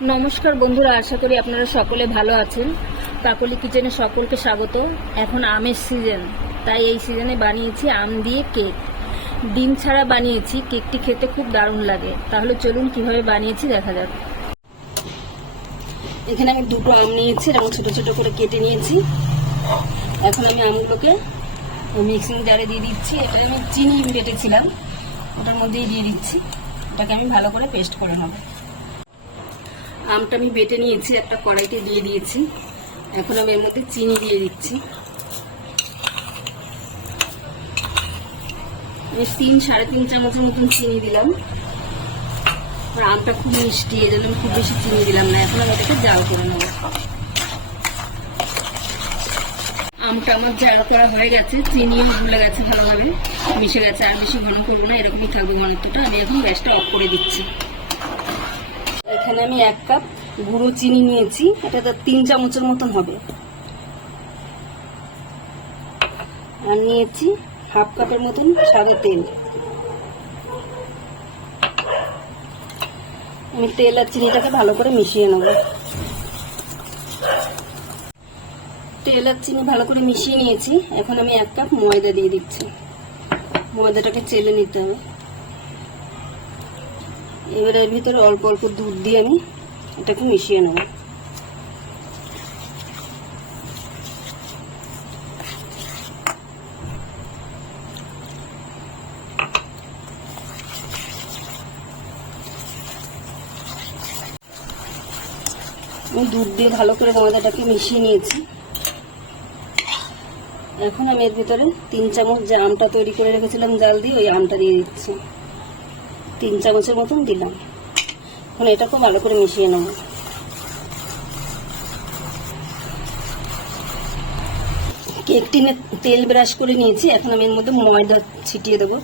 নমস্কার বন্ধুরা, আশা করি আপনারা সকলে ভালো আছেন। কাকলি কিচেনে সকলকে স্বাগত। এখন আমের সিজন তাই এই সিজনে বানিয়েছি আম দিয়ে কেক ডিম ছাড়া বানিয়েছি কেকটি খেতে খুব দারুণ লাগে। তাহলে চলুন কীভাবে বানিয়েছি দেখা যাক। এখানে আমি দুটো আম নিয়েছি এবং ছোট ছোট করে কেটে নিয়েছি। এখন আমি আমগুলোকে মিক্সিং জারে দিয়ে দিচ্ছি। এটা আমি চিনি বেটেছিলাম, ওটার মধ্যেই দিয়ে দিচ্ছি। এটাকে আমি ভালো করে পেস্ট করে নেব। আমটা আমি বেটে নিয়েছি, একটা কড়াইতে দিয়ে দিয়েছি। এখন আমি এর মধ্যে চিনি দিয়ে দিচ্ছি। তিন, সাড়ে তিন চামচের মতন চিনি দিলাম। আমটা খুব মিষ্টি এই জন্য খুব বেশি চিনি দিলাম না। এখন আমি এটাকে জাল করে নেব। আমটা আমার জাল করা হয়ে গেছে। চিনিও ভুলে গেছে ভালোভাবে। মিশে গেছে, আর বেশি ঘন করব না, এরকমই থাকবে ঘনত্বটা। আমি এখন গ্যাসটা অফ করে দিচ্ছি। এখানে আমি এক কাপ গুঁড়ো চিনি নিয়েছি। এটা তো তিন চামচের মতন হবে। আর নিয়েছি হাফ কাপের মতন সাদা তেল। আমি তেল আর চিনিটাকে ভালো করে মিশিয়ে নেব। তেল আর চিনি ভালো করে মিশিয়ে নিয়েছি। এখন আমি এক কাপ ময়দা দিয়ে দিচ্ছি। ময়দাটাকে চেলে নিতে হবে। এবার এর ভিতরে অল্প অল্প দুধ দিয়ে আমি এটাকে মিশিয়ে নেব। আমি দুধ দিয়ে ভালো করে ময়দাটাকে মিশিয়ে নিয়েছি। এখন আমি এর ভিতরে তিন চামচ যে আমটা তৈরি করে রেখেছিলাম জাল দিয়ে, ওই আমটা দিয়ে দিচ্ছি। তিন চামচের মতন দিলাম। এখন এটা খুব ভালো করে মিশিয়ে নেব। কেক টিনে তেল ব্রাশ করে নিয়েছি। এখন আমি এর মধ্যে ময়দা ছিটিয়ে দেবো।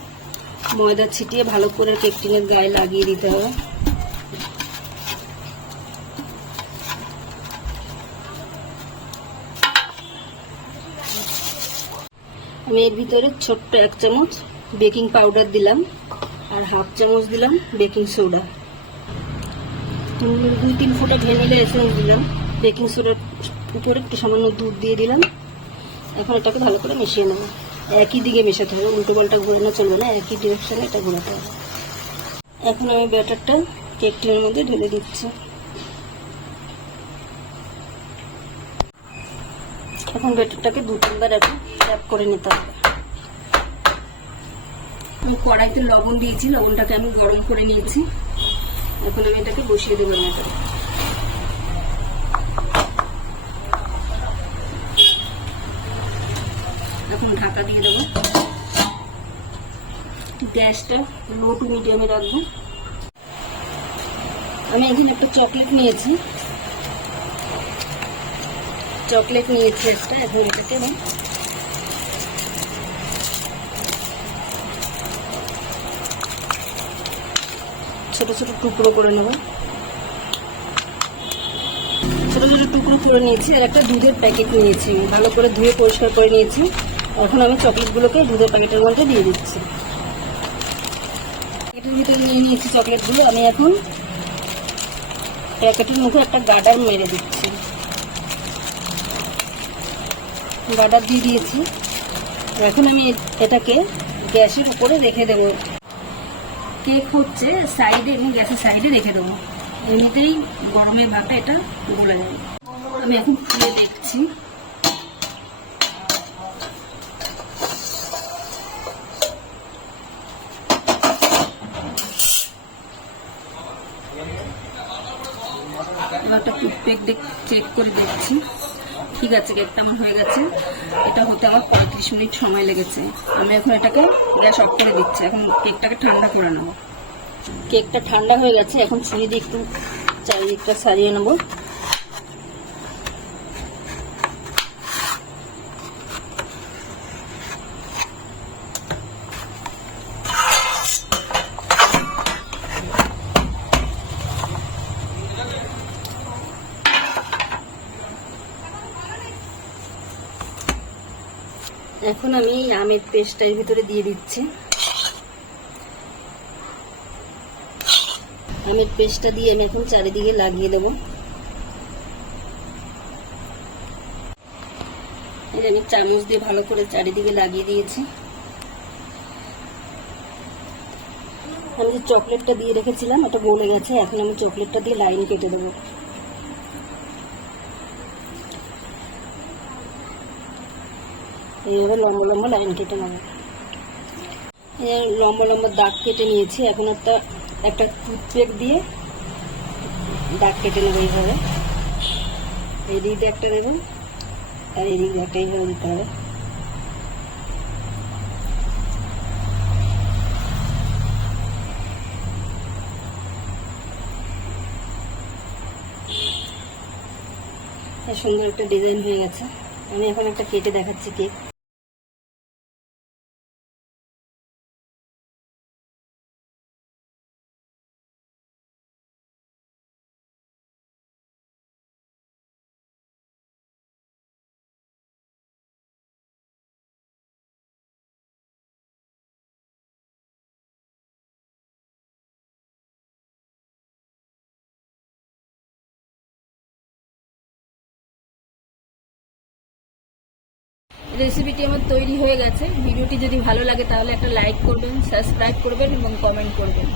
ময়দা ছিটিয়ে ভালো করে কেক টিনের গায়ে লাগিয়ে দিতে হবে। আমি এর ভিতরে ছোট্ট এক চামচ বেকিং পাউডার দিলাম। আর হাফ চামচ দিলাম বেকিং সোডা দুই তিন ফোঁটা ভ্যানিলা এসেন্স দিলাম। বেকিং সোডার উপরে একটু সামান্য দুধ দিয়ে দিলাম। এখন এটাকে ভালো করে মিশিয়ে নেব। একই দিকে মেশাতে হবে, উল্টো পাল্টা ঘোরানো চলবে না, একই ডিরেকশনে এটা ঘোরাতে হবে। এখন আমি ব্যাটারটা কেক টিনের মধ্যে ঢেলে দিচ্ছি। এখন ব্যাটারটাকে দু তিনবার এখন ট্যাপ করে নিতে হবে। আমি কড়াইতে লবণ দিয়েছি, লবণটাকে আমি গরম করে নিয়েছি। এখন আমি এটাকে বসিয়ে দেবো এটা এখন ঢাকা দিয়ে দেবো। গ্যাসটা লো টু মিডিয়ামে রাখব। আমি এখানে একটা চকলেট নিয়েছি। চকলেট নিয়েছি একটা এখন এটাকে আমি ছোট ছোট টুকরো করে নেব। ছোট ছোট টুকরো করে নিয়েছি আর একটা দুধের প্যাকেট নিয়েছি। ভালো করে ধুয়ে পরিষ্কার করে নিয়েছি। এখন আমি চকলেটগুলোকে দুধের প্যাকেটের মধ্যে দিয়ে দিচ্ছি। প্যাকেটের ভিতরে নিয়ে নিয়েছি চকলেটগুলো। আমি এখন প্যাকেটের মুখে একটা গার্ডার মেরে দিচ্ছি। গার্ডার দিয়ে দিয়েছি। এখন আমি এটাকে গ্যাসের উপরে রেখে দেবো। কেক হচ্ছে সাইডে আমি গ্যাসের সাইডে রেখে দেবো। এমনিতেই গরমের ভাবটা এটা গলে যাবে আমি এখন খুলে দেখছি। একটা টুথপেক চেক করে দেখছি। ঠিক আছে কেকটা আমার হয়ে গেছে। এটা হতে আমার পঁয়ত্রিশ মিনিট সময় লেগেছে। আমি এখন এটাকে গ্যাস অফ করে দিচ্ছি। এখন কেকটাকে ঠান্ডা করে নেব। কেকটা ঠান্ডা হয়ে গেছে। এখন ছুরি দিয়ে একটু চারিদিকটা সারিয়ে নেব। এখন আমি আমের পেস্টটা এর ভিতরে দিয়ে দিচ্ছি। আমের পেস্টটা দিয়ে আমি এখন চারিদিকে লাগিয়ে দেবো। আমি চামচ দিয়ে ভালো করে চারিদিকে লাগিয়ে দিয়েছি। আমি যে চকলেটটা দিয়ে রেখেছিলাম ওটা গলে গেছে, এখন আমি চকলেটটা দিয়ে লাইন কেটে দেবো। এইভাবে লম্বা লম্বা লাইন কেটে নেব। লম্বা লম্বা দাগ কেটে নিয়েছি, এখন একটা একটা টুথপেক দিয়ে দাগ কেটে নেব এইভাবে। এই দিক দিয়ে একটা দেবেন আর এই দিক দিয়ে একটা এইভাবে দিতে হবে। সুন্দর একটা ডিজাইন হয়ে গেছে। আমি এখন একটা কেটে দেখাচ্ছি কেক। রেসিপিটি আমার তৈরি হয়ে গেছে। ভিডিওটি যদি ভালো লাগে তাহলে একটা লাইক করবেন সাবস্ক্রাইব করবেন এবং কমেন্ট করবেন।